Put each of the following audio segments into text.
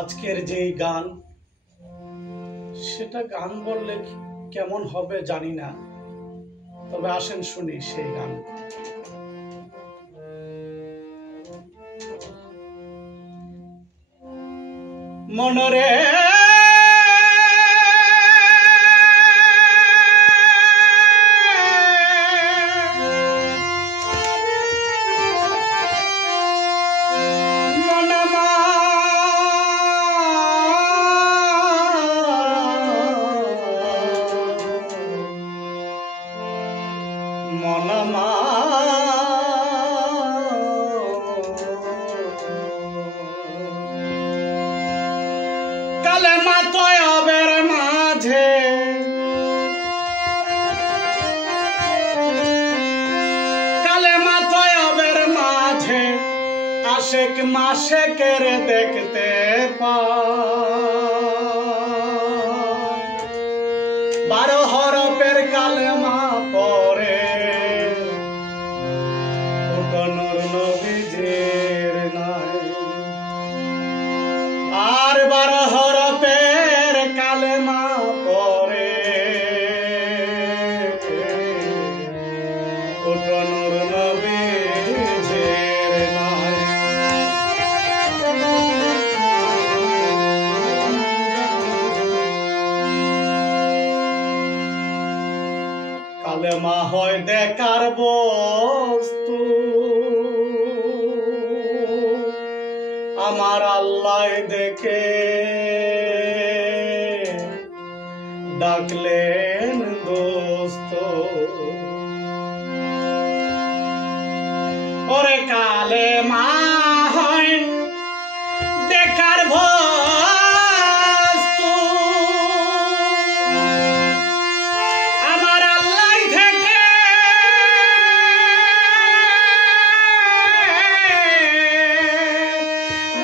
আজকের যেই গান সেটা গান বললে কেমন হবে জানি না, তবে আসেন শুনি সেই গান। মনরে মনমা কালেমা তয়বের মাঝে কালেমা তয়বের মাঝে আশেক মাশেকের দেখতে পায়। 12 হরফের কালেমা পড়ে নূর নবীজির নাই। আর 12 হরফের কালেমা পড়ে নূর নবীজির নাই। কালেমা হয় দেখার বস্তু, আমার আল্লাহ দেখে ডাকলেন দোস্ত। ওরে কালেমা হয় দেখার বস্তু, আমার আল্লাহ থেকে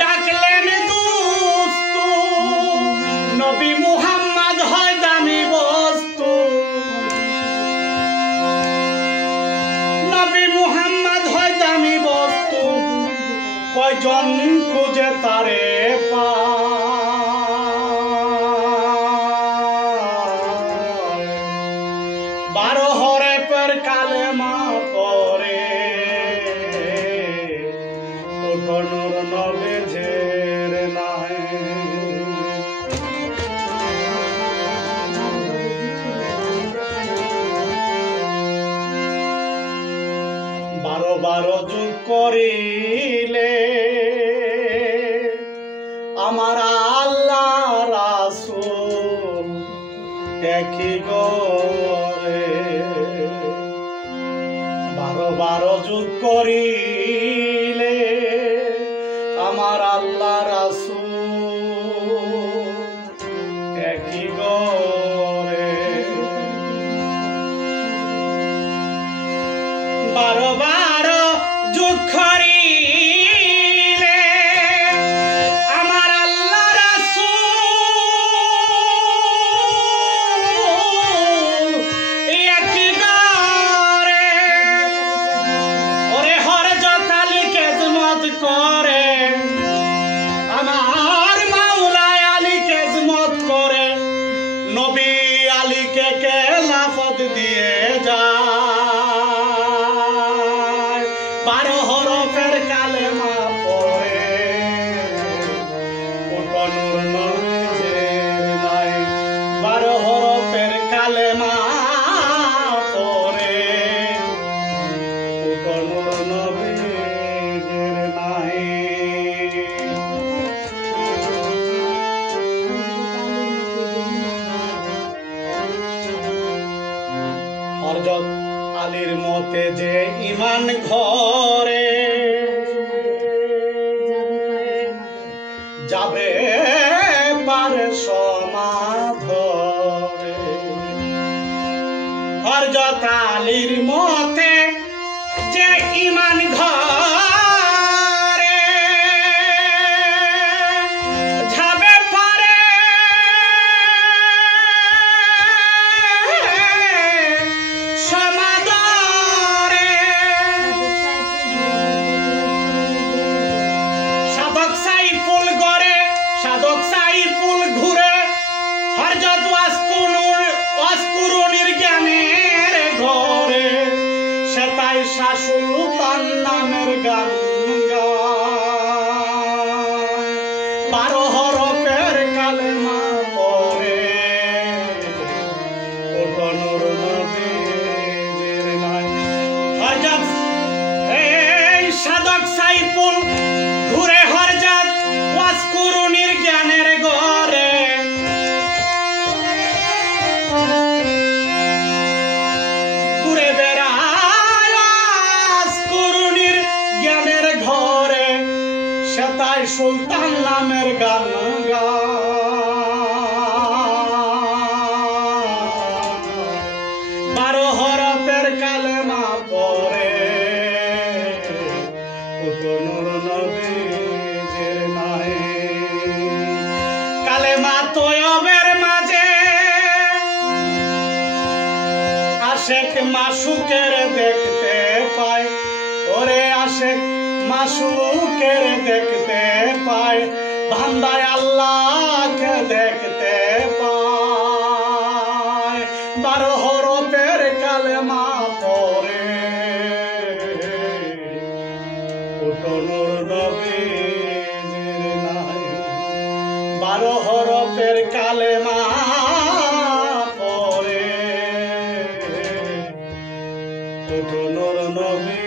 ডাকলেন দোস্ত। নবী মুহাম্মদ হয় দামি বস্তু, নবী মুহাম্মদ হয় দামি বস্তু। কয়জন খুঁজে তারে পায়। 12 হরফের কালেমা পড়ে নূর নবীজির নাই। বারো যুগ করিলে আমার আল্লাহ রাসূল দেখি গরে। 12 যুগ করিলে আমার আল্লাহ রাসূল দেখি গরে। 12 যুগ করিলে আমার আল্লাহ রাসূল একই ঘরে। ওরে হযরত আলী খেদমত করে, আমার মাওলা আলী খেদমত করে। নবী আলীকে খেলাফত দিয়ে যায়। 12 হরফের কালেমা পড়ে নূর নবীজির নাই। 12 হরফের কালেমা পড়ে নূর নবীজির নাই। হযরত আলীর মতে যে ঈমান ঘরে যাবে পারে সমাধরে। হযরত আলীর মতে যে ঈমান ঘরে যাবে পারে সমাধরে। সাধক সাইফুল গড়ে, সাধক 12 হরফের কালেমা পড়ে ওঠো নূর নবীজির নাই। হরজাত এই সাধক সাইফুল ঘুরে হরজাত ওয়াজ কুরুনির জ্ঞানের ঘরে, ঘুরে বেড়ায় ওয়াজ কুরুনির জ্ঞানের ঘরে, সেতাই সুলতান নামের গান গায়। 12 হরফের কালেমা পড়ে ওঠো নূর নবীজির নাই। কালেমা তয়বের মাঝে আশেক মাসুকের দেখতে পায়, ওরে আশেক মাসুকের দেখতে পায়, বান্দায় আল্লাহকে দেখতে পায়। 12 হরফের কালেমা পড়ে ওঠো নূর নবীজির নাই। 12 হরফের কালেমা পড়ে ওঠো নূর নবী